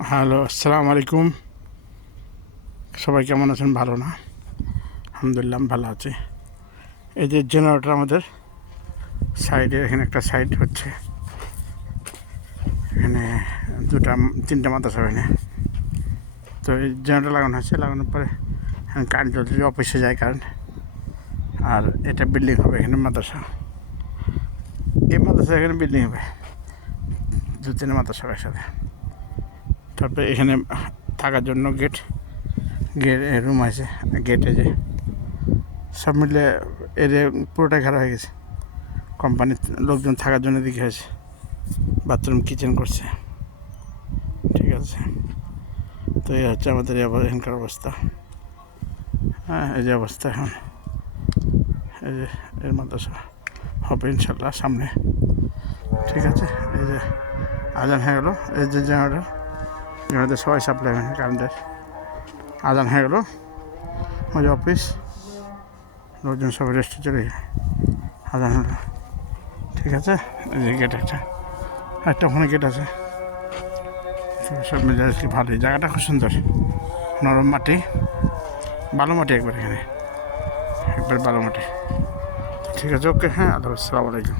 Hello, আসসালামু আলাইকুম। সবাই কেমন আছেন? ভালো না? আলহামদুলিল্লাহ আমি ভালো আছি। এই যে জেনারেটর আমাদের সাইডে, এখানে একটা সাইড হচ্ছে, এখানে তিনটা মাদ্রাসা এখানে। তো এই জেনারেটর লাগানো হয়েছে, লাগানোর পরে এখানে কারেন্ট চলছে, অফিসে যায় কারেন্ট। আর এটা বিল্ডিং হবে, এখানে মাদ্রাসা, এই মাদ্রাসা এখানে বিল্ডিং হবে, তিনটে মাদ্রাসা একসাথে। তারপরে এখানে থাকার জন্য গেট রুম আছে, গেটে যে সব মিলে এর পুরোটা ঘেরা হয়ে গেছে। কোম্পানির লোকজন থাকার জন্য দিকে হয়েছে, বাথরুম কিচেন করছে। ঠিক আছে, তো এই হচ্ছে আমাদের এখানকার অবস্থা। হ্যাঁ, এই যে অবস্থা এখন, এই যে এর মাদ্রাসা হবে ইনশাল্লাহ সামনে। ঠিক আছে, এই যে আজান হয়ে গেলো, এই যে জেনারেটর সবাই সাপ্লাই হয় কারেন্টের। আজান হয়ে গেলো, ওই যে অফিস, লোকজন সবাই রেস্টে চলে যায়, আজান হলো। ঠিক আছে, এই যে গেট একটা ওখানে গেট আছে। সব মিলে আর কি ভালোই, জায়গাটা খুব সুন্দর, নরম মাটি, বালু মাটি একবার, এখানে একবার বালু মাটি। ঠিক আছে, ওকে, হ্যাঁ, আসসালামু আলাইকুম।